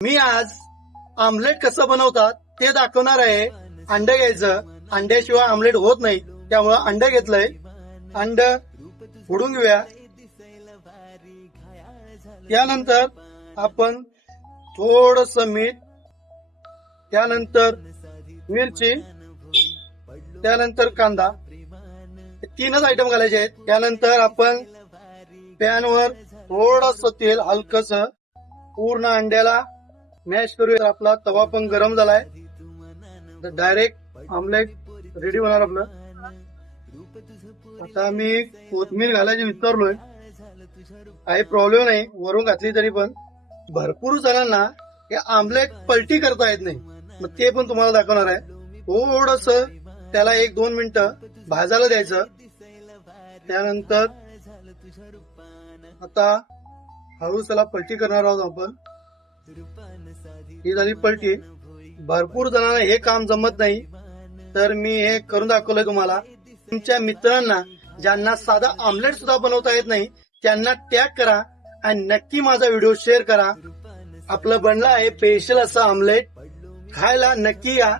मी आज आमलेट कसं बनवतात ते दाखवणार आहे। अंडे घ्यायचं, अंड्याशिवाय आमलेट होत नाही, त्यामुळे अंडे घेतलंय। अंड फोडून घेऊया। त्यानंतर आपण थोडस मीठ, त्यानंतर मिरची, त्यानंतर कांदा, तीनच आयटम घालायचे आहेत। त्यानंतर आपण पॅनवर थोडस तेल, हलकस पूर्ण अंड्याला मॅश करूया। आपला तवा पण गरम झालाय, तर डायरेक्ट आमलेट रेडी होणार आपलं। आता मी कोथिंबीर घालायची विसरलोय, काही प्रॉब्लेम नाही, वरून घातली तरी पण। भरपूर जणांना हे आमलेट पलटी करता येत नाही, मग ते पण तुम्हाला दाखवणार आहे। थोडस त्याला 1-2 मिनिटं भाजायला द्यायचं। त्यानंतर आता हळूच त्याला पलटी करणार आहोत आपण। ही झाली पलटी। भरपूर जणांना हे काम जमत नाही, तर मी हे करून दाखवलंय तुम्हाला। तुमच्या मित्रांना ज्यांना साधा आमलेट सुद्धा बनवता येत नाही, त्यांना टॅग करा आणि नक्की माझा व्हिडिओ शेअर करा। आपलं बनलं आहे स्पेशल असं आमलेट, खायला नक्की या।